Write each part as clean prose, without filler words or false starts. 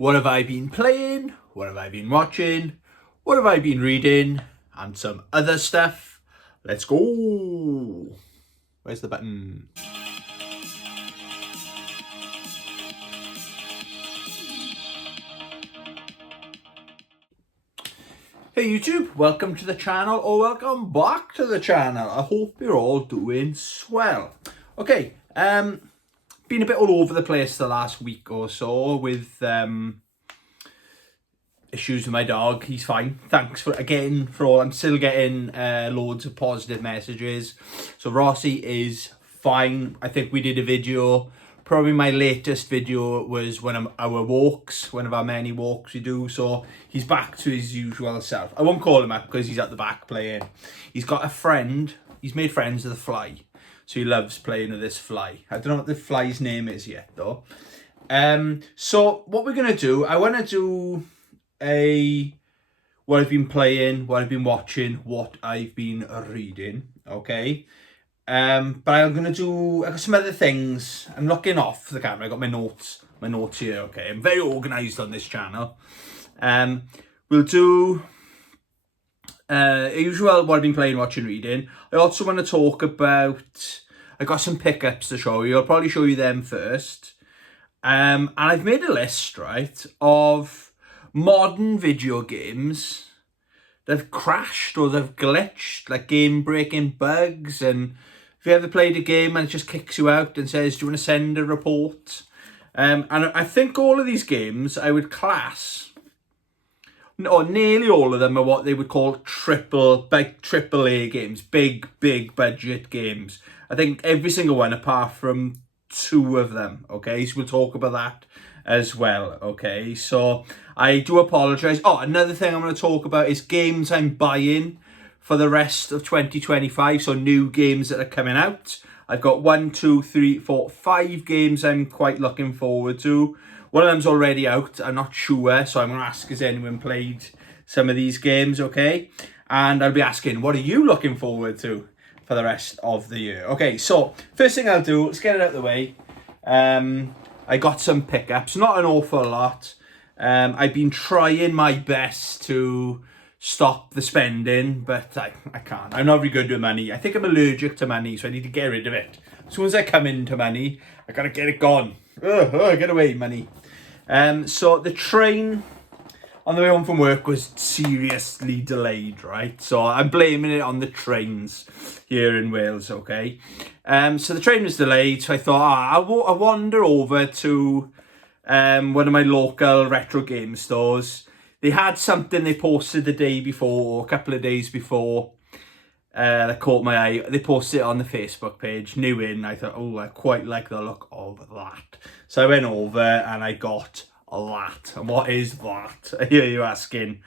What have I been playing? What have I been watching? What have I been reading? And some other stuff. Let's go. Where's the button? Hey YouTube, welcome to the channel, or welcome back to the channel. I hope you're all doing swell. Okay, been a bit all over the place the last week or so with issues with my dog. He's fine. Thanks for all. I'm still getting loads of positive messages. So Rossi is fine. I think we did a video. Probably my latest video was one of our walks, one of our many walks we do. So he's back to his usual self. I won't call him up because he's at the back playing. He's got a friend. He's made friends with a fly. So he loves playing with this fly. I don't know what the fly's name is yet though. So what we're going to do, I want to do what I've been playing, what I've been watching, what I've been reading, okay? But I'm going to do, I got some other things. I'm looking off the camera. I got my notes here, okay? I'm very organised on this channel. We'll do usual what I've been playing, watching, reading. I also want to talk about, I got some pickups to show you. I'll probably show you them first. And I've made a list, right, of modern video games that have crashed or they've glitched, like game-breaking bugs. And if you ever played a game and it just kicks you out and says, do you want to send a report? And I think all of these games I would class, or nearly all of them, are what they would call triple A games, big budget games. I think every single one apart from two of them, okay? So we'll talk about that as well, okay? So I do apologise. Oh, another thing I'm going to talk about is games I'm buying for the rest of 2025. So new games that are coming out. I've got 1, 2, 3, 4, 5 games I'm quite looking forward to. One of them's already out. I'm not sure. So I'm going to ask, has anyone played some of these games, okay? And I'll be asking, what are you looking forward to for the rest of the year? Okay, so first thing I'll do, let's get it out of the way. I got some pickups, not an awful lot. I've been trying my best to stop the spending, but I can't. I'm not very good with money. I think I'm allergic to money, so I need to get rid of it. As soon as I come into money, I gotta get it gone. Get away, money. So the train on the way home from work was seriously delayed, right? So I'm blaming it on the trains here in Wales, okay? So the train was delayed, so I thought, I'll wander over to one of my local retro game stores. They had something they posted the day before, or a couple of days before, that caught my eye. They posted it on the Facebook page, new in. I thought, I quite like the look of that. So I went over and I got that. And what is that? I hear you asking.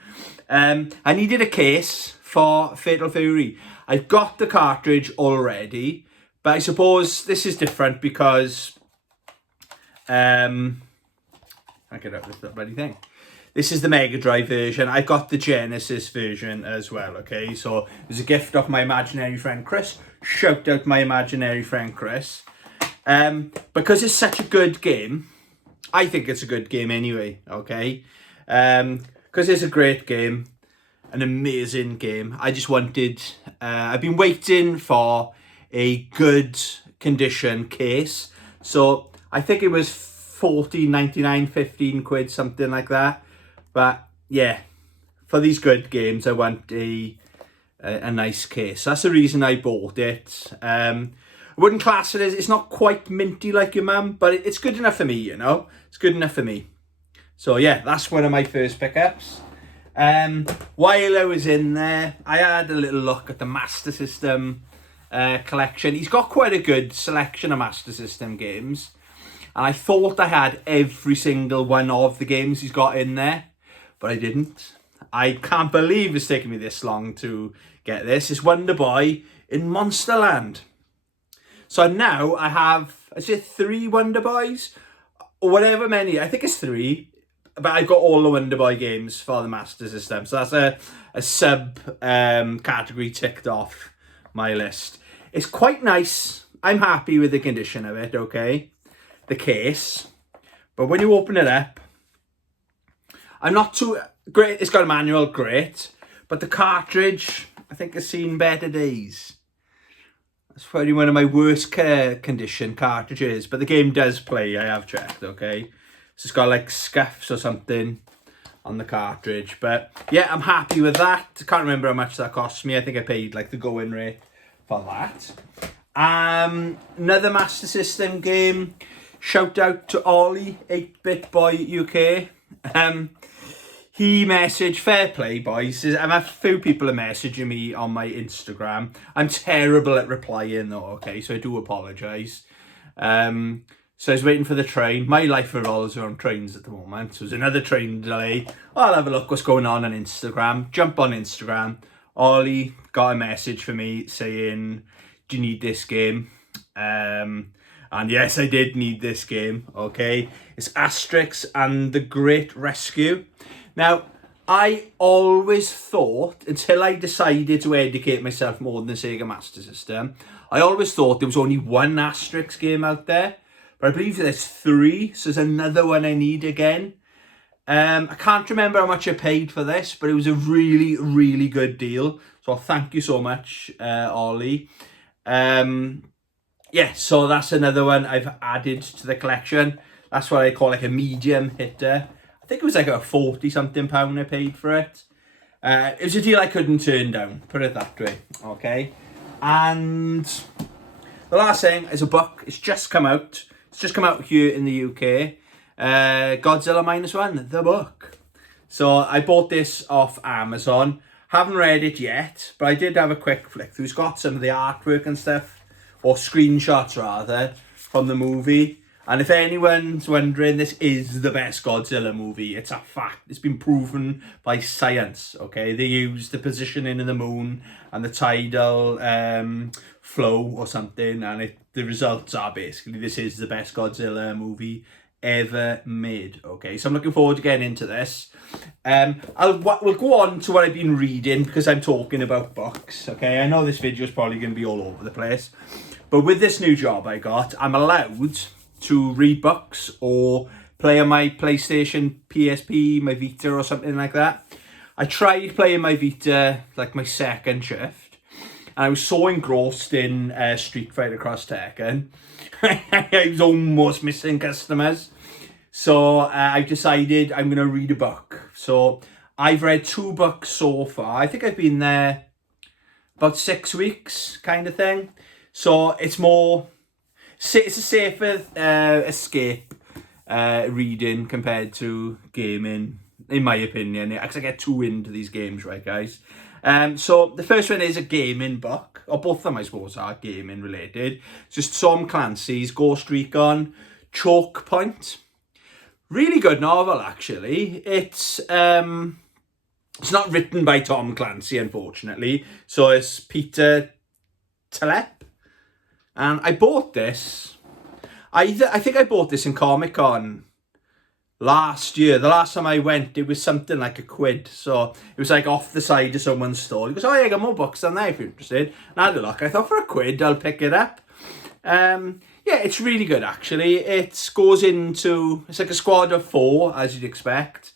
I needed a case for Fatal Fury. I've got the cartridge already, but I suppose this is different because I get out with that bloody thing. This is the Mega Drive version. I got the Genesis version as well, okay? So it was a gift off my imaginary friend Chris. Shout out my imaginary friend Chris. Because it's such a good game, I think it's a good game anyway, okay? Because it's a great game, an amazing game. I just wanted, I've been waiting for a good condition case. So I think it was 14.99, 15 quid, something like that. But yeah, for these good games, I want a nice case. That's the reason I bought it. I wouldn't class it as, it's not quite minty like your mum, but it's good enough for me, you know? It's good enough for me. So yeah, that's one of my first pickups. While I was in there, I had a little look at the Master System collection. He's got quite a good selection of Master System games. And I thought I had every single one of the games he's got in there, but I didn't. I can't believe it's taken me this long to get this. It's Wonder Boy in Monsterland. So now I have, is it 3 Wonder Boys? Or whatever many, I think it's 3. But I've got all the Wonder Boy games for the Master System. So that's a sub category ticked off my list. It's quite nice. I'm happy with the condition of it, okay? The case. But when you open it up, I'm not too great. It's got a manual, great, but the cartridge, I think, has seen better days. That's probably one of my worst condition cartridges, but the game does play. I have checked. Okay, so it's got like scuffs or something on the cartridge, but yeah, I'm happy with that. I can't remember how much that cost me. I think I paid like the going rate for that. Another Master System game. Shout out to Ollie, 8-Bit Boy UK. He messaged, fair play boys, I've had a few people are messaging me on my Instagram. I'm terrible at replying though, okay, so I do apologise. So I was waiting for the train. My life revolves around trains at the moment, so there's another train delay. I'll have a look what's going on Instagram. Jump on Instagram. Ollie got a message for me saying, do you need this game? And yes, I did need this game, okay? It's Asterix and the Great Rescue. Now, I always thought, until I decided to educate myself more than the Sega Master System, I always thought there was only one Asterix game out there. But I believe there's 3, so there's another one I need again. I can't remember how much I paid for this, but it was a really, really good deal. So thank you so much, Ollie. Yeah, so that's another one I've added to the collection. That's what I call like a medium hitter. I think it was like a 40-something pound I paid for it. It was a deal I couldn't turn down, put it that way, okay? And the last thing is a book. It's just come out. It's just come out here in the UK. Godzilla -1, the book. So I bought this off Amazon. Haven't read it yet, but I did have a quick flick through. It's got some of the artwork and stuff, or screenshots rather, from the movie. And if anyone's wondering, this is the best Godzilla movie. It's a fact. It's been proven by science, okay? They used the positioning of the moon and the tidal flow or something, and the results are basically this is the best Godzilla movie ever made, okay? So I'm looking forward to getting into this. We'll go on to what I've been reading because I'm talking about books, okay? I know this video is probably going to be all over the place, but with this new job I got, I'm allowed to read books or play on my PlayStation, PSP, my Vita or something like that. I tried playing my Vita like my second shift, and I was so engrossed in Street Fighter Cross Tekken. I was almost missing customers. So I decided I'm going to read a book. So I've read 2 books so far. I think I've been there about 6 weeks kind of thing. So it's a safer escape reading compared to gaming, in my opinion. Because I get too into these games, right, guys? So the first one is a gaming book, or both of them, I suppose, are gaming related. It's just Tom Clancy's Ghost Recon Choke Point. Really good novel, actually. It's not written by Tom Clancy, unfortunately. So it's Peter Talep. And I bought this. I think I bought this in Comic-Con last year. The last time I went, it was something like £1. So it was like off the side of someone's stall. He goes, oh yeah, I got more books than that if you're interested. And I had a look. I thought, for £1, I'll pick it up. Yeah, it's really good, actually. It's like a squad of 4, as you'd expect.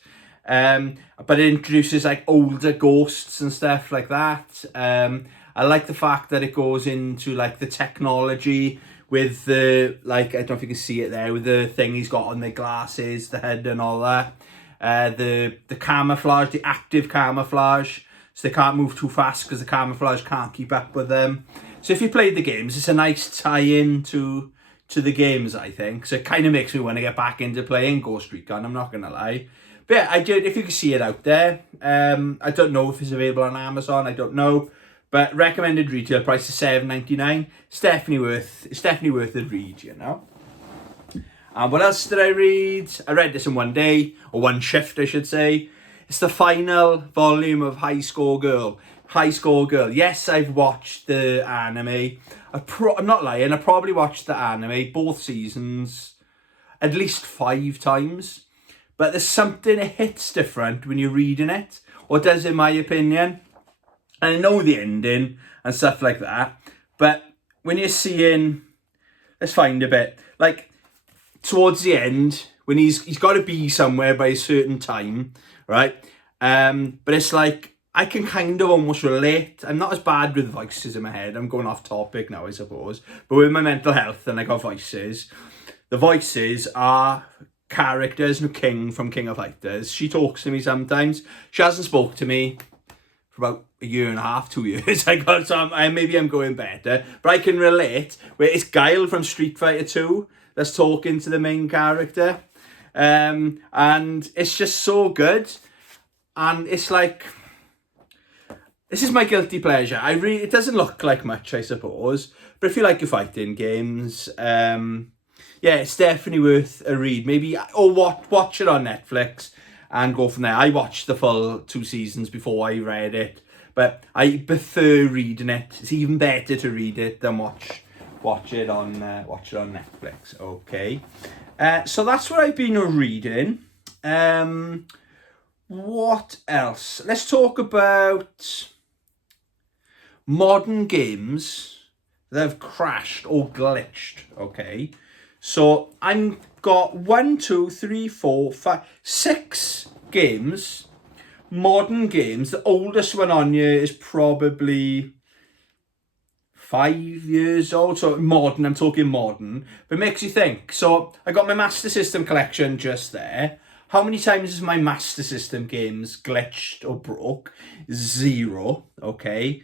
But it introduces like older ghosts and stuff like that. I like the fact that it goes into like the technology with the, like, I don't know if you can see it there, with the thing he's got on the glasses, the head and all that. The camouflage, the active camouflage, so they can't move too fast because the camouflage can't keep up with them. So if you played the games, it's a nice tie-in to the games, I think. So it kind of makes me want to get back into playing Ghost Recon, I'm not going to lie. But yeah, I did, if you can see it out there. I don't know if it's available on Amazon, I don't know. But recommended retail price is $7.99. It's definitely worth the read, you know. And what else did I read? I read this in one day, or one shift, I should say. It's the final volume of High Score Girl. High Score Girl. Yes, I've watched the anime. I'm not lying. I probably watched the anime, both seasons, at least 5 times. But there's something, it hits different when you're reading it, or does, in my opinion. And I know the ending and stuff like that, but when you're seeing, let's find a bit, like towards the end, when he's got to be somewhere by a certain time, right? But it's like, I can kind of almost relate. I'm not as bad with voices in my head. I'm going off topic now, I suppose. But with my mental health and I got voices, the voices are characters. King from King of Fighters. She talks to me sometimes. She hasn't spoke to me for about a year and a half, 2 years. I got some. Maybe I'm going better, but I can relate. Where it's Guile from Street Fighter 2 that's talking to the main character, and it's just so good. And it's like, this is my guilty pleasure. It doesn't look like much, I suppose, but if you like your fighting games, yeah, it's definitely worth a read. Maybe, or watch it on Netflix and go from there. I watched the full 2 seasons before I read it, but I prefer reading it. It's even better to read it than watch it on Netflix. Okay, so that's what I've been reading. What else? Let's talk about modern games that have crashed or glitched. Okay, so I've got 1, 2, 3, 4, 5, 6 games, modern games. The oldest one on here is probably 5 years old. So modern, I'm talking modern, but it makes you think. So I got my Master System collection just there. How many times has my Master System games glitched or broke? 0, okay?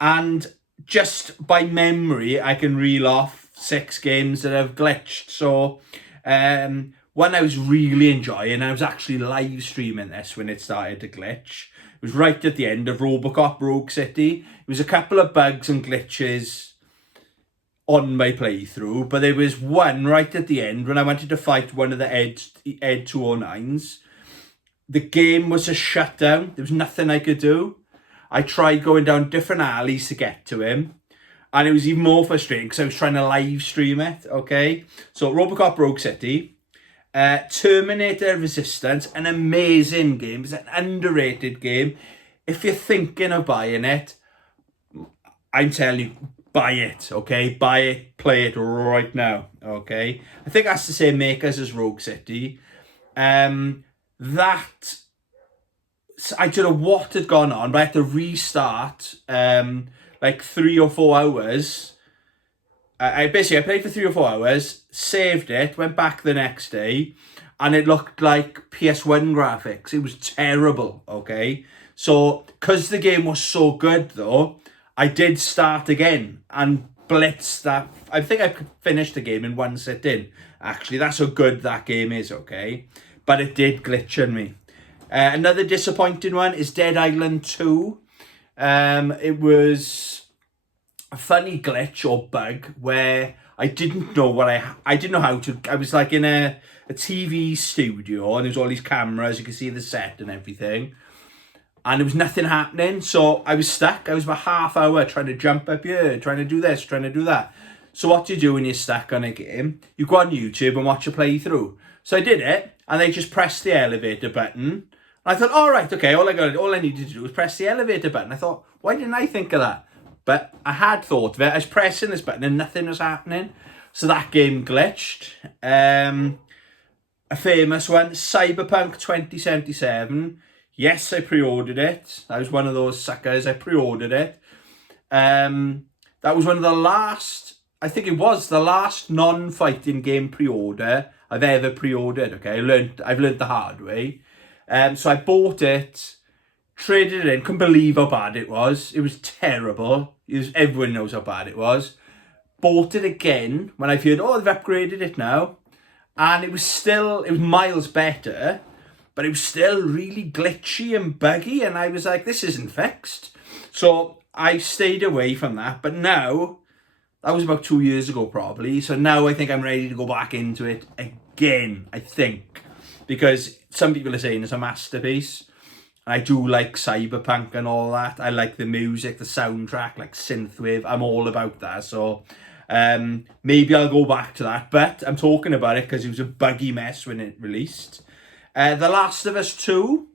And just by memory, I can reel off 6 games that have glitched. So, one I was really enjoying, I was actually live streaming this when it started to glitch. It was right at the end of Robocop Rogue City. It was a couple of bugs and glitches on my playthrough, but there was one right at the end when I wanted to fight one of the Ed 209s. The game was a shutdown. There was nothing I could do. I tried going down different alleys to get to him, and it was even more frustrating because I was trying to live stream it. Okay, so Robocop Rogue City, Terminator Resistance, an amazing game. It's an underrated game. If you're thinking of buying it, I'm telling you, buy it, okay? Buy it, play it right now, okay? I think that's the same makers as Rogue City. That, I don't know what had gone on, but I had to restart like 3 or 4 hours. I played for 3 or 4 hours, saved it, went back the next day, and it looked like PS1 graphics. It was terrible, okay? So, because the game was so good though, I did start again and blitzed that. I think I could finish the game in 1 sitting. Actually, that's how good that game is, okay? But it did glitch on me. Another disappointing one is Dead Island 2. It was a funny glitch or bug where I didn't know I didn't know how to. I was like in a TV studio and there's all these cameras. You can see the set and everything. And there was nothing happening, so I was stuck. I was about half hour trying to jump up here, trying to do this, trying to do that. So what do you do when you're stuck on a game? You go on YouTube and watch a playthrough. So I did it, and they just pressed the elevator button. And I thought, all right, okay, all I needed to do was press the elevator button. I thought, why didn't I think of that? But I had thought of it. I was pressing this button and nothing was happening. So that game glitched. A famous one, Cyberpunk 2077. Yes, I pre-ordered it. I was one of those suckers. I pre-ordered it. That was one of the last, I think it was the last non-fighting game pre-order I've ever pre-ordered. Okay, I've learned the hard way. So I bought it, traded it in. Couldn't believe how bad it was. It was terrible. Everyone knows how bad it was. Bought it again when I've heard, oh, they've upgraded it now, and it was miles better. But it was still really glitchy and buggy, and I was like, this isn't fixed. So I stayed away from that. But now, that was about 2 years ago probably, so now I think I'm ready to go back into it again, I think. Because some people are saying it's a masterpiece. I do like Cyberpunk and all that. I like the music, the soundtrack, like synthwave. I'm all about that, so maybe I'll go back to that. But I'm talking about it because it was a buggy mess when it released. The Last of Us 2,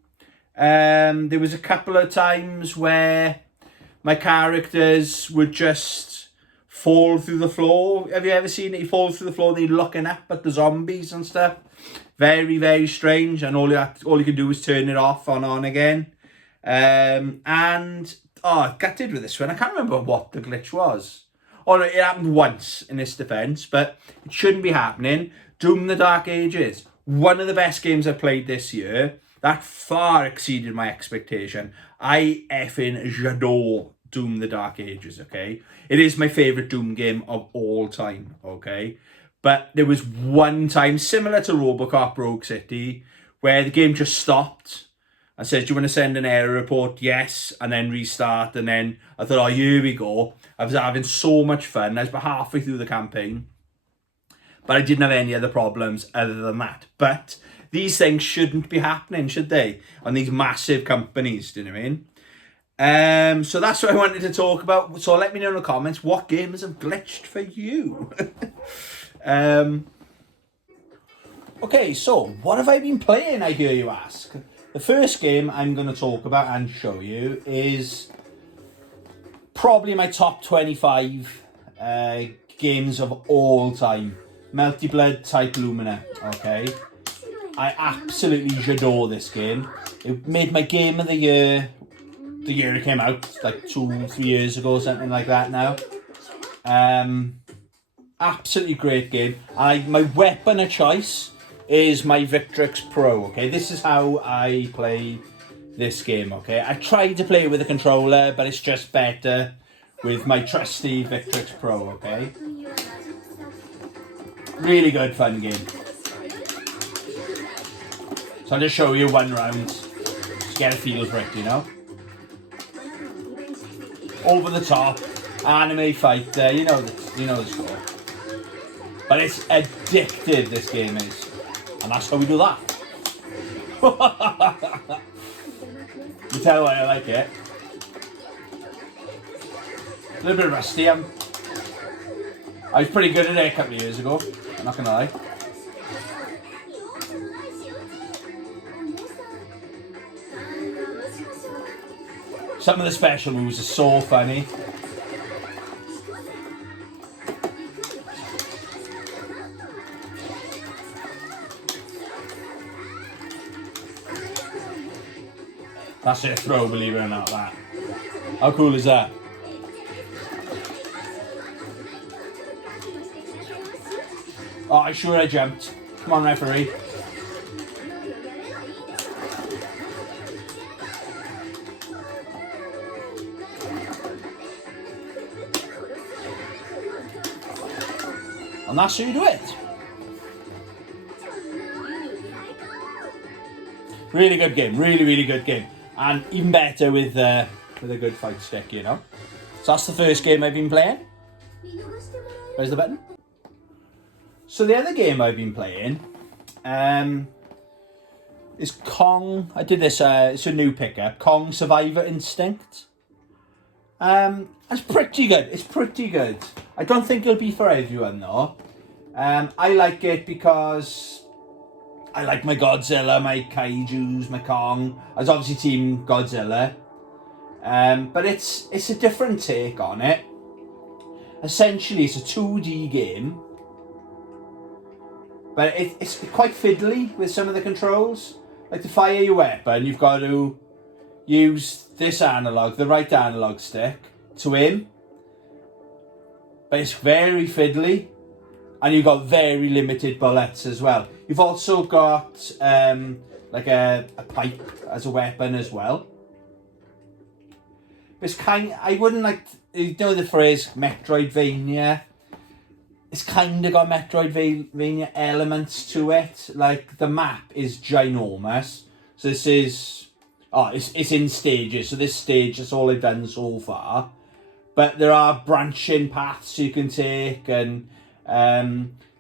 there was a couple of times where my characters would just fall through the floor. Have you ever seen it? You fall through the floor and you're looking up at the zombies and stuff. Very, very strange, and all you can do is turn it off and on again. And gutted with this one. I can't remember what the glitch was. Oh no, it happened once in this defense, but it shouldn't be happening. Doom the Dark Ages, one of the best games I've played this year. That far exceeded my expectation. I effing j'adore Doom the Dark Ages, okay? It is my favourite Doom game of all time, okay? But there was one time, similar to Robocop Rogue City, where the game just stopped and said, do you want to send an error report? Yes, and then restart. And then I thought, oh, here we go. I was having so much fun. I was about halfway through the campaign, but I didn't have any other problems other than that. But these things shouldn't be happening, should they? On these massive companies, do you know what I mean? So that's what I wanted to talk about. So let me know in the comments, what games have glitched for you? Okay, so what have I been playing, I hear you ask? The first game I'm going to talk about and show you is probably my top 25 games of all time. Melty Blood Type Lumina, okay? I absolutely j'adore this game. It made my game of the year it came out, like 2-3 years ago, something like that now. Absolutely great game. My weapon of choice is my Victrix Pro, okay? This is how I play this game, okay? I tried to play it with a controller, but it's just better with my trusty Victrix Pro, okay? Really good fun game. So I'll just show you one round, just get a feel for it, you know? Over the top, anime fighter, you know the score. But it's addictive, this game is. And that's how we do that. You tell why I like it. A little bit rusty. I was pretty good at it a couple of years ago, I'm not gonna lie. Some of the special moves are so funny. That's it, throw, believe it or not, that. How cool is that? Oh, I sure I jumped. Come on, referee. And that's how you do it. Really good game, really good game. And even better with a good fight stick, you know. So that's the first game I've been playing. Where's the button? So the other game I've been playing is Kong. I did this, it's a new pickup, Kong Survivor Instinct. It's pretty good, it's pretty good. I don't think it'll be for everyone though. I like it because I like my Godzilla, my Kaijus, my Kong. I was obviously Team Godzilla. But it's a different take on it. Essentially, it's a 2D game. But it's quite fiddly with some of the controls. Like to fire your weapon, you've got to use this analog, the right analog stick, to aim. But it's very fiddly. And you've got very limited bullets as well. You've also got like a pipe as a weapon as well. It's I wouldn't like, you know the phrase Metroidvania? It's kind of got Metroidvania elements to it. Like the map is ginormous. So this is, it's in stages. So this stage is all I've done so far. But there are branching paths you can take, and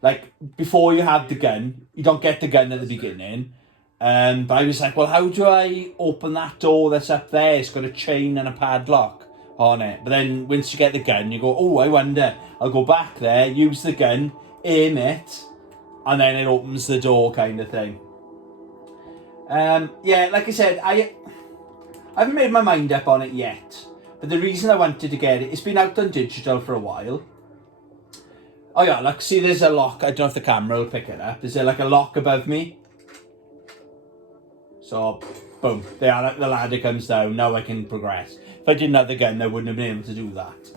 like before you have the gun, you don't get the gun at the beginning. But I was like, well, how do I open that door that's up there? It's got a chain and a padlock on it. But then once you get the gun, you go, oh, I wonder. I'll go back there, use the gun, aim it, and then it opens the door kind of thing. Yeah, like I said, I haven't made my mind up on it yet. But the reason I wanted to get it, it's been out on digital for a while. Oh yeah, look, see there's a lock. I don't know if the camera will pick it up. Is there like a lock above me? So, boom, the ladder comes down. Now I can progress. If I did another gun, I wouldn't have been able to do that.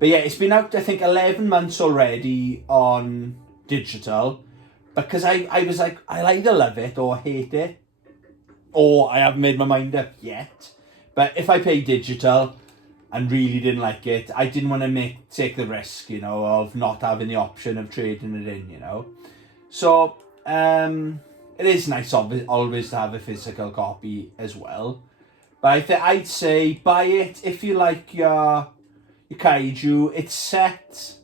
But yeah, it's been out, I think, 11 months already on digital, because I was like, I'll either love it or hate it, or I haven't made my mind up yet. But if I pay digital and really didn't like it, I didn't want to take the risk, you know, of not having the option of trading it in, you know. So, it is nice always to have a physical copy as well. But I'd say buy it if you like your kaiju. It's set,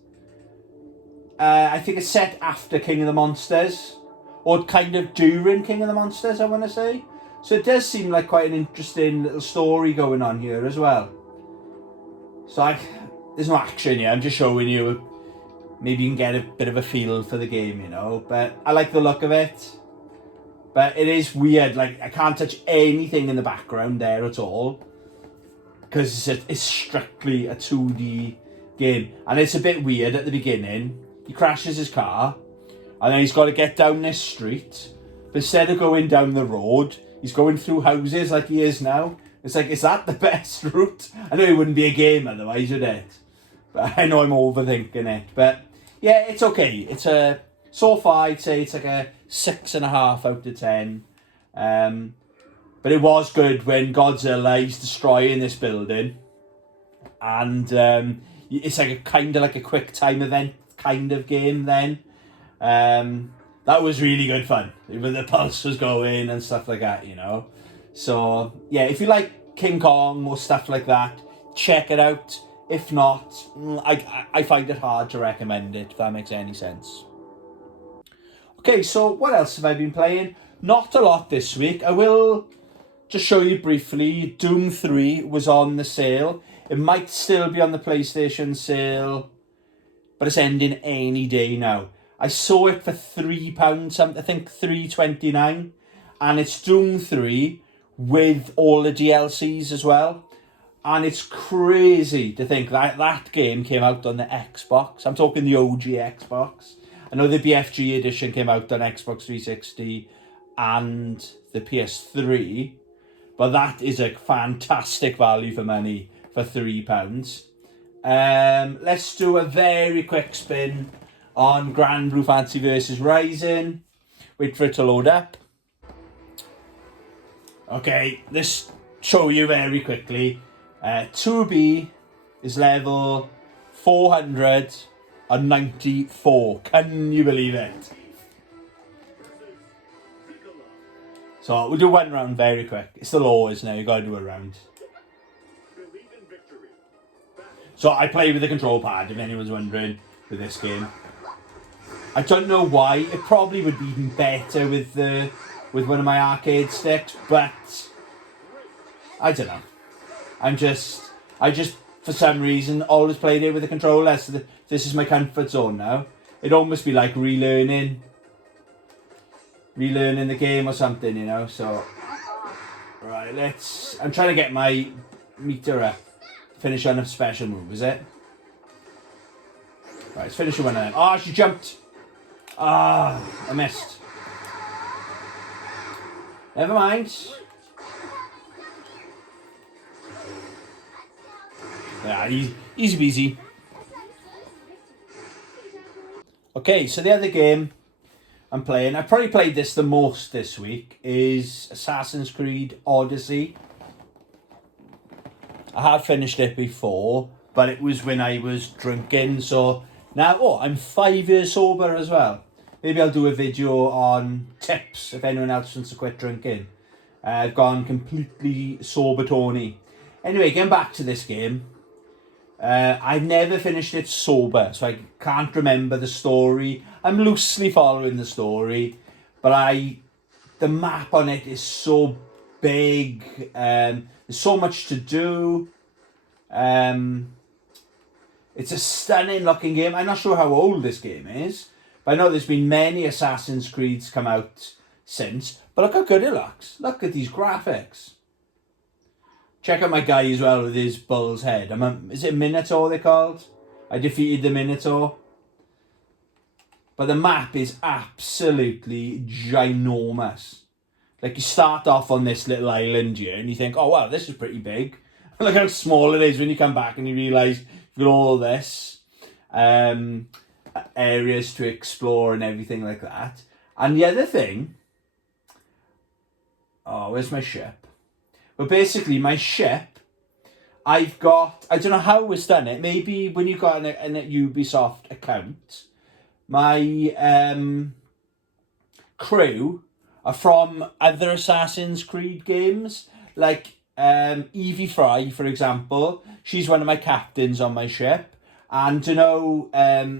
I think it's set after King of the Monsters, or kind of during King of the Monsters, I want to say. So it does seem like quite an interesting little story going on here as well. So there's no action here, I'm just showing you, maybe you can get a bit of a feel for the game, you know. But I like the look of it. But it is weird, like I can't touch anything in the background there at all, because it's strictly a 2D game. And it's a bit weird at the beginning. He crashes his car, and then he's got to get down this street. But instead of going down the road, he's going through houses like he is now. It's like, is that the best route? I know it wouldn't be a game otherwise, would it? But I know I'm overthinking it. But yeah, it's okay. So far, I'd say it's like a 6.5 out of 10. But it was good when Godzilla is destroying this building. And it's like a kind of like a quick time event kind of game then. That was really good fun. When the pulse was going and stuff like that, you know. So, yeah, if you like King Kong or stuff like that, check it out. If not, I find it hard to recommend it, if that makes any sense. Okay, so what else have I been playing? Not a lot this week. I will just show you briefly. Doom 3 was on the sale. It might still be on the PlayStation sale, but it's ending any day now. I saw it for £3, something, I think £3.29, and it's Doom 3 with all the DLCs as well. And it's crazy to think that that game came out on the Xbox. I'm talking the OG Xbox. I know the BFG edition came out on Xbox 360 and the PS3, but that is a fantastic value for money for £3. Let's do a very quick spin on Grand Blue Fantasy versus Rising. Wait for it to load up. Okay, let's show you very quickly. 2B is level 494. Can you believe it? So we'll do one round very quick. It's the law, isn't it? You got to do a round. So I play with the control pad, if anyone's wondering, with this game. I don't know why. It probably would be even better with one of my arcade sticks, but I don't know. I just for some reason always played it with a controller. So this is my comfort zone now. It'd almost be like relearning the game or something, you know. So right, I'm trying to get my meter up. Finish on a special move, is it? Right, let's finish one of them. Oh, she jumped. Ah, I missed. Never mind. Yeah, easy peasy. Okay, so the other game I'm playing, I probably played this the most this week, is Assassin's Creed Odyssey. I have finished it before, but it was when I was drinking, so now, I'm 5 years sober as well. Maybe I'll do a video on tips if anyone else wants to quit drinking. I've gone completely sober Tony. Anyway, getting back to this game. I've never finished it sober, so I can't remember the story. I'm loosely following the story, but the map on it is so big. There's so much to do. It's a stunning looking game. I'm not sure how old this game is, but I know there's been many Assassin's Creeds come out since. But look how good it looks. Look at these graphics. Check out my guy as well with his bull's head. Is it Minotaur they called? I defeated the Minotaur. But the map is absolutely ginormous. Like, you start off on this little island here, and you think, oh, wow, this is pretty big. Look how small it is when you come back and you realise you've got all this areas to explore and everything like that. And the other thing... Oh, where's my ship? But basically, my ship, I've got... I don't know how it's done it. Maybe when you've got an Ubisoft account, my crew are from other Assassin's Creed games. Like Evie Fry, for example. She's one of my captains on my ship. And to know,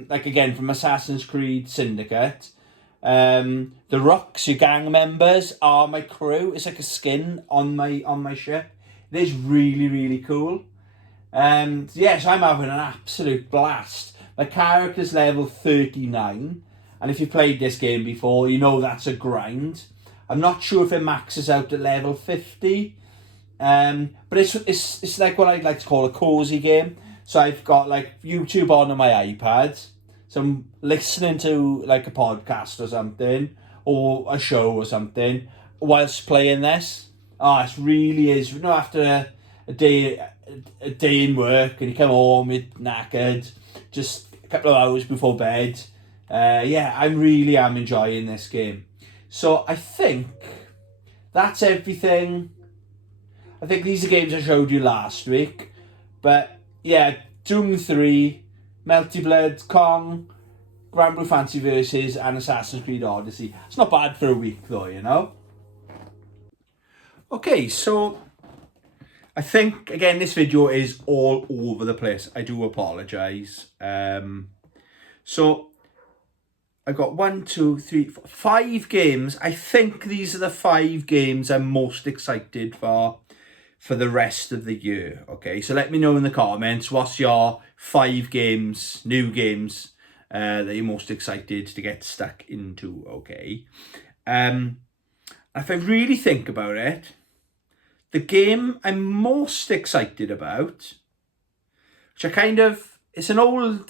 like again, from Assassin's Creed Syndicate... the Rooks, your gang members, are my crew. It's like a skin on my ship. It is really, really cool. Yes, I'm having an absolute blast. My character's level 39, and if you've played this game before, you know that's a grind. I'm not sure if it maxes out at level 50, but it's like what I'd like to call a cozy game. So I've got like YouTube on my iPad. So I'm listening to like a podcast or something, or a show or something, whilst playing this. Oh, it really is. You know, after a day in work and you come home, you're knackered, just a couple of hours before bed. Yeah, I really am enjoying this game. So I think that's everything. I think these are games I showed you last week. But yeah, Doom 3... Melty Blood, Kong, Grand Blue Fantasy Versus, and Assassin's Creed Odyssey. It's not bad for a week though, you know? Okay, so I think, again, this video is all over the place. I do apologise. So I got 1, 2, 3, 4, 5 games. I think these are the 5 games I'm most excited for the rest of the year. Okay, so let me know in the comments what's your 5 games, new games, that you're most excited to get stuck into. Okay, if I really think about it, the game I'm most excited about, which I kind of, it's an older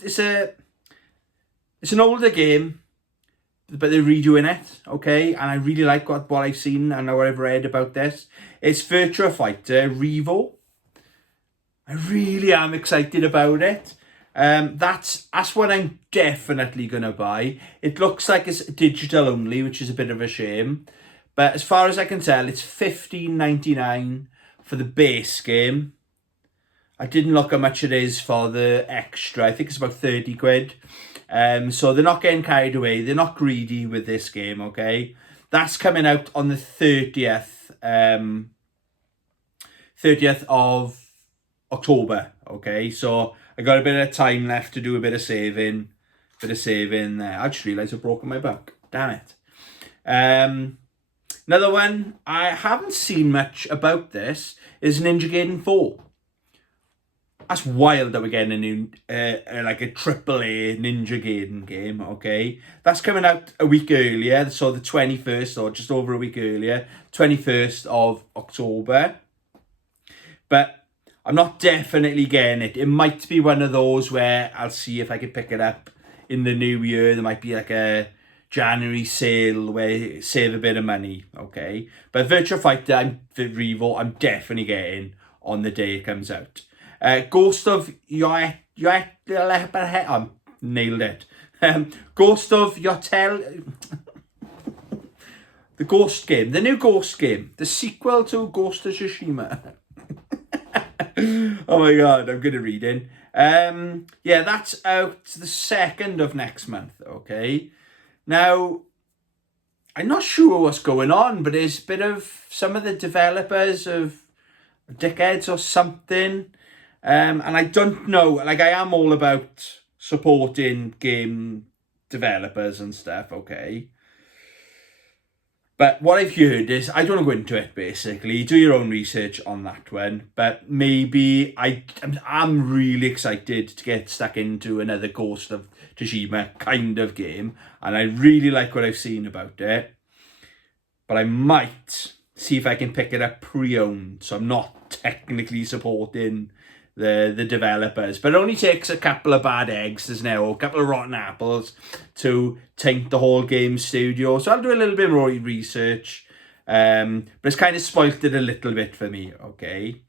game, but they're redoing it, okay? And I really like what I've seen and what I've read about this. It's Virtua Fighter Revo. I really am excited about it. That's what I'm definitely going to buy. It looks like it's digital only, which is a bit of a shame. But as far as I can tell, it's $15.99 for the base game. I didn't look how much it is for the extra. I think it's about 30 quid. So they're not getting carried away. They're not greedy with this game, okay? That's coming out on the 30th of October, okay? So I got a bit of time left to do a bit of saving there. I just realised I've broken my back. Damn it. Another one I haven't seen much about this is Ninja Gaiden 4. That's wild that we're getting a new, like a AAA Ninja Gaiden game, okay? That's coming out a week earlier, so the 21st, or just over a week earlier, 21st of October. But I'm not definitely getting it. It might be one of those where I'll see if I can pick it up in the new year. There might be like a January sale where you save a bit of money, okay? But Virtua Fighter Revo, I'm definitely getting on the day it comes out. Ghost of I nailed it. Ghost of Yotel, the Ghost game, the new Ghost game, the sequel to Ghost of Tsushima. Oh my god, I'm good at reading. Yeah, that's out the 2nd of next month, okay? Now, I'm not sure what's going on, but there's a bit of some of the developers of dickheads or something. And I don't know, like I am all about supporting game developers and stuff, okay? But what I've heard is, I don't want to go into it basically, do your own research on that one, but maybe I'm really excited to get stuck into another Ghost of Tsushima kind of game, and I really like what I've seen about it, but I might see if I can pick it up pre-owned, so I'm not technically supporting the developers, but it only takes a couple of bad eggs, there's now a couple of rotten apples to taint the whole game studio. So I'll do a little bit more research, But it's kind of spoilt it a little bit for me, okay?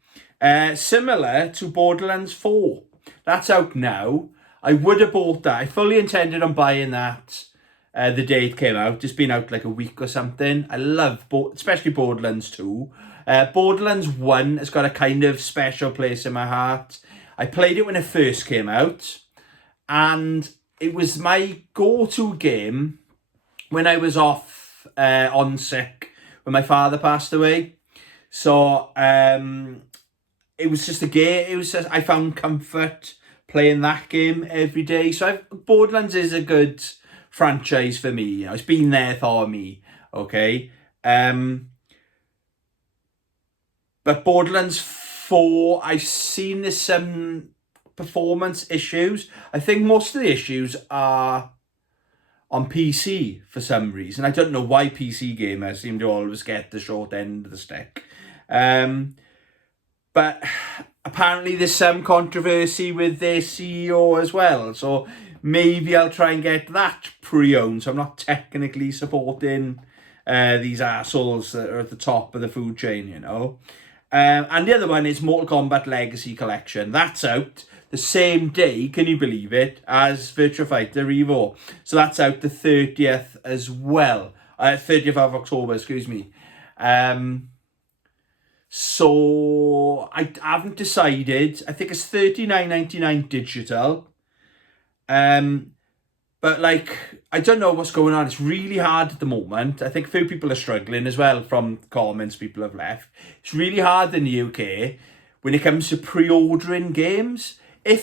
Similar to Borderlands 4. That's out now. I would have bought that. I fully intended on buying that the day it came out. It's been out like a week or something. I love, especially Borderlands 2. Borderlands 1 has got a kind of special place in my heart. I played it when it first came out, and it was my go-to game when I was off on sick, when my father passed away. So it was just a game. It was just, I found comfort playing that game every day. So Borderlands is a good franchise for me. You know, it's been there for me. Okay. But Borderlands 4, I've seen there's some performance issues. I think most of the issues are on PC for some reason. I don't know why PC gamers seem to always get the short end of the stick. But apparently there's some controversy with their CEO as well. So maybe I'll try and get that pre-owned. So I'm not technically supporting these assholes that are at the top of the food chain, you know. And the other one is Mortal Kombat Legacy Collection. That's out the same day, can you believe it, as Virtua Fighter Evo. So that's out the 30th as well. 30th of October, excuse me. So I haven't decided. I think it's $39.99 digital. But like, I don't know what's going on. It's really hard at the moment. I think a few people are struggling as well from comments people have left. It's really hard in the UK when it comes to pre-ordering games. I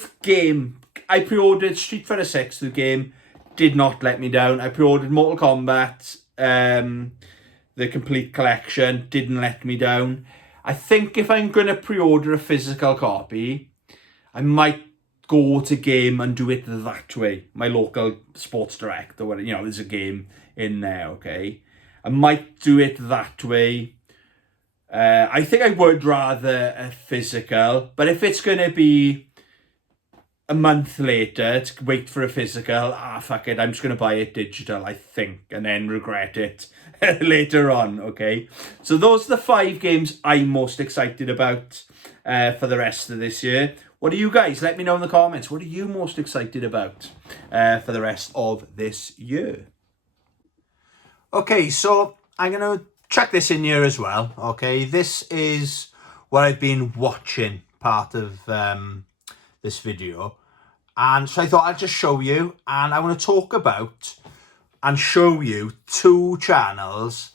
pre-ordered Street Fighter 6, the game did not let me down. I pre-ordered Mortal Kombat, the complete collection, didn't let me down. I think if I'm going to pre-order a physical copy, I might go to Game and do it that way. My local Sports Direct or whatever, you know, there's a game in there, okay? I might do it that way. I think I would rather a physical, but if it's going to be a month later to wait for a physical, fuck it, I'm just going to buy it digital, I think, and then regret it later on, okay? So those are the 5 games I'm most excited about for the rest of this year. What are you guys? Let me know in the comments. What are you most excited about for the rest of this year? Okay, so I'm going to chuck this in here as well, okay? This is what I've been watching part of this video. And so I thought I'd just show you, and I want to talk about and show you 2 channels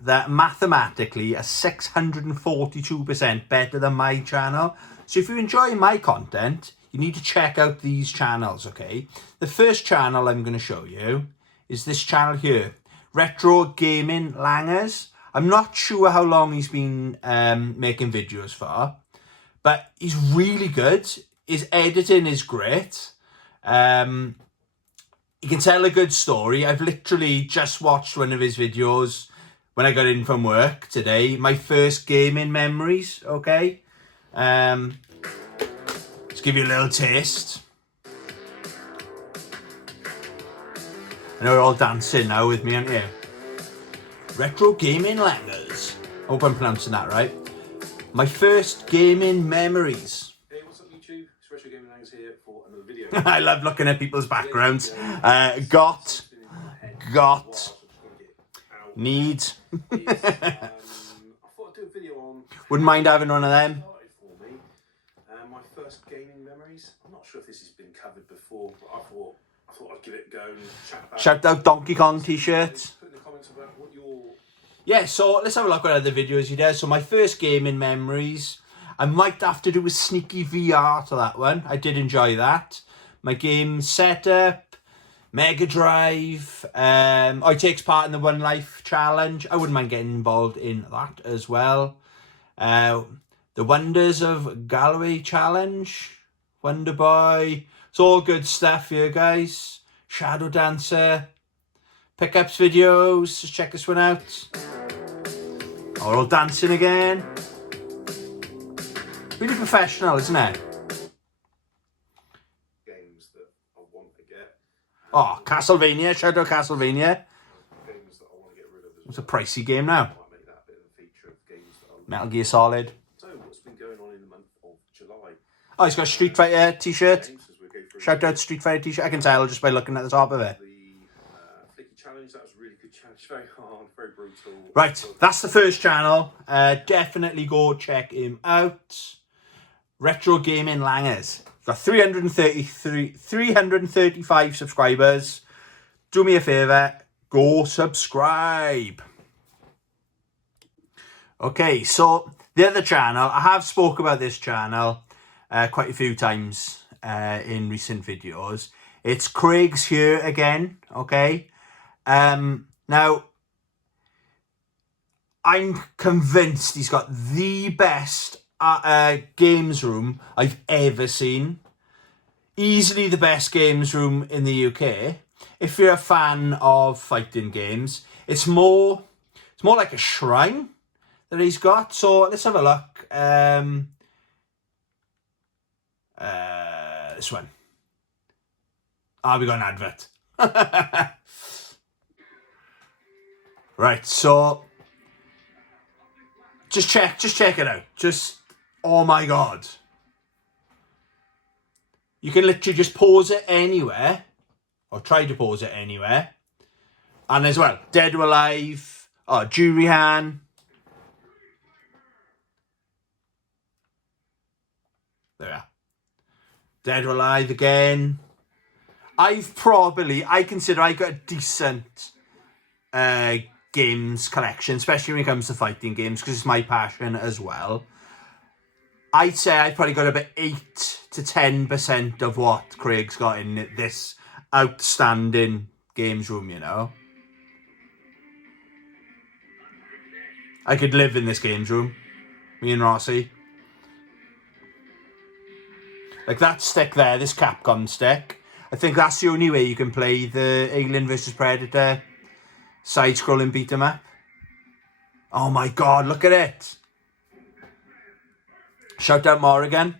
that mathematically are 642% better than my channel. So if you enjoy my content, you need to check out these channels, okay? The first channel I'm going to show you is this channel here, Retro Gaming Langers. I'm not sure how long he's been making videos for, but he's really good. His editing is great. He can tell a good story. I've literally just watched one of his videos when I got in from work today. My first gaming memories, okay? Let's give you a little taste. I know you're all dancing now with me, aren't you? Retro Gaming Langers. I hope I'm pronouncing that right. My first gaming memories. Hey, what's up YouTube? It's Retro Gaming Langers here for another video. I love looking at people's backgrounds. Need. I thought I'd do a video on... Wouldn't mind having one of them. For me. My first gaming memories. I'm not sure if this has been covered before, but I thought I'd give it a go and chat about it. Shout out Donkey Kong t-shirts. Put in the comments about what your... Yeah, so let's have a look at other videos he does. So my first gaming memories. I might have to do a sneaky VR to that one. I did enjoy that. My game setup, Mega Drive. He takes part in the One Life Challenge. I wouldn't mind getting involved in that as well. The Wonders of Galloway Challenge. Wonder Boy. It's all good stuff here, guys. Shadow Dancer. Pickups videos. Just check this one out. We're all dancing again. Really professional, isn't it? Games that I want to get. Oh, Castlevania. Shout out Castlevania. Games that I want to get rid of as well. It's a pricey game now. I might make that Metal Gear Solid. So, what's been going on in the month of July? Oh, he's got a Street Fighter t-shirt. Games, as we go through Shout out Street Fighter t-shirt. I can tell just by looking at the top of it. the Flicky challenge. That was a really good challenge. Very hard, very brutal. Right, that's the first channel. Definitely go check him out. Retro Gaming Langers. Got 335 subscribers. Do me a favour, go subscribe. Okay, so the other channel, I have spoke about this channel quite a few times in recent videos. It's Craig's Here Again, okay? Now, I'm convinced he's got the best games room I've ever seen. Easily the best games room in the UK. If you're a fan of fighting games, it's more like a shrine that he's got. So let's have a look. This one. We got an advert. Right, so just check it out. Oh my God. You can literally just pause it anywhere, or try to pause it anywhere. And as well, Dead or Alive, Jurihan. There we are. Dead or Alive again. I consider I got a decent games collection, especially when it comes to fighting games, because it's my passion as well. I'd say I've probably got about 8 to 10% of what Craig's got in this outstanding games room, you know. I could live in this games room, me and Rossi. Like that stick there, this Capcom stick. I think that's the only way you can play the Alien vs Predator side-scrolling beat-em-up. Oh my God, look at it. Shout out Morrigan.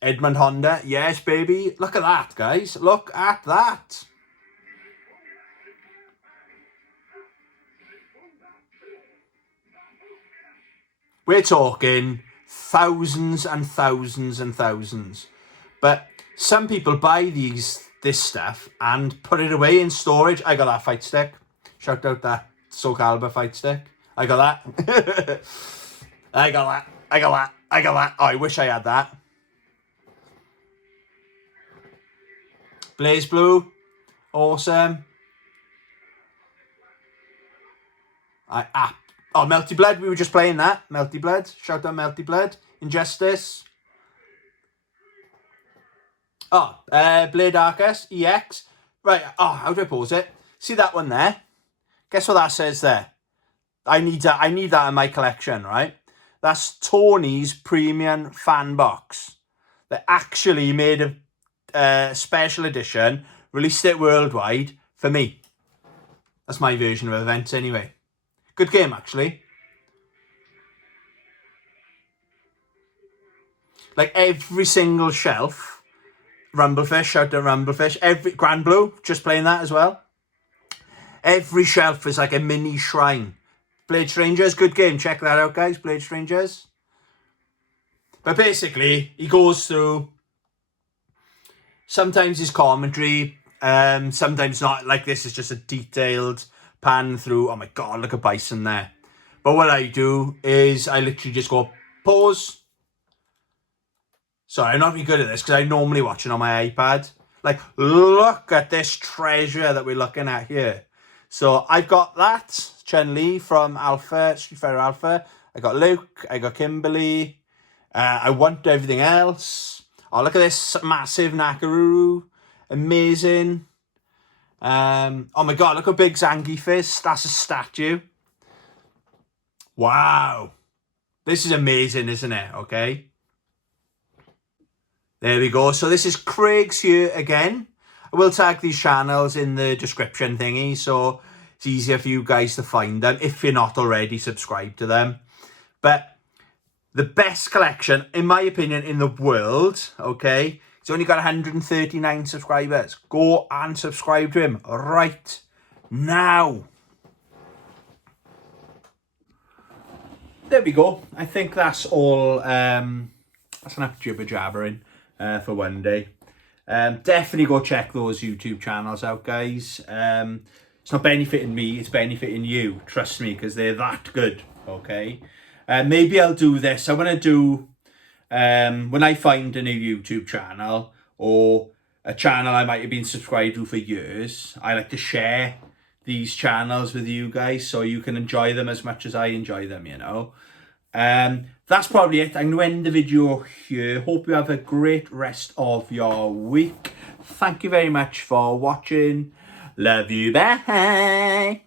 Edmund Honda. Yes, baby. Look at that, guys. Look at that. We're talking thousands and thousands and thousands. But some people buy this stuff and put it away in storage. I got that fight stick. Shout out that Soul Calibur fight stick. I got that. I got that. Oh, I wish I had that. Blaze Blue. Awesome. Melty Blood. We were just playing that. Melty Blood. Shout out Melty Blood. Injustice. Blade Arcus. EX. Right. How do I pause it? See that one there? Guess what that says there? I need that in my collection, right? That's Tony's Premium Fan Box. They actually made a special edition, released it worldwide for me. That's my version of events anyway. Good game, actually. Like every single shelf. Rumblefish, shout out Rumblefish. Every Grand Blue, just playing that as well. Every shelf is like a mini shrine. Blade Strangers, good game. Check that out, guys. Blade Strangers. But basically, he goes through. Sometimes his commentary, sometimes not. Like this is just a detailed pan through. Oh my God, look at Bison there. But what I do is I literally just go pause. Sorry, I'm not really good at this because I normally watch it on my iPad. Like, look at this treasure that we're looking at here. So I've got that. Chun-Li from Street Fighter Alpha. I got Luke. I got Kimberly. I want everything else. Oh, look at this massive Nakaruru. Amazing. Oh my God, look how big Zangief. That's a statue. Wow. This is amazing, isn't it? Okay. There we go. So this is Craig's Here Again. I will tag these channels in the description thingy, so it's easier for you guys to find them if you're not already subscribed to them. But the best collection, in my opinion, in the world, okay? He's only got 139 subscribers. Go and subscribe to him right now. there we go. I think that's all. That's enough jibber jabbering for one day. Definitely go check those YouTube channels out, guys. It's not benefiting me, it's benefiting you. Trust me, because they're that good. Okay. Maybe I'll do this. I want to do when I find a new YouTube channel or a channel I might have been subscribed to for years. I like to share these channels with you guys so you can enjoy them as much as I enjoy them, you know. That's probably it. I'm going to end the video here. Hope you have a great rest of your week. Thank you very much for watching. Love you. Bye.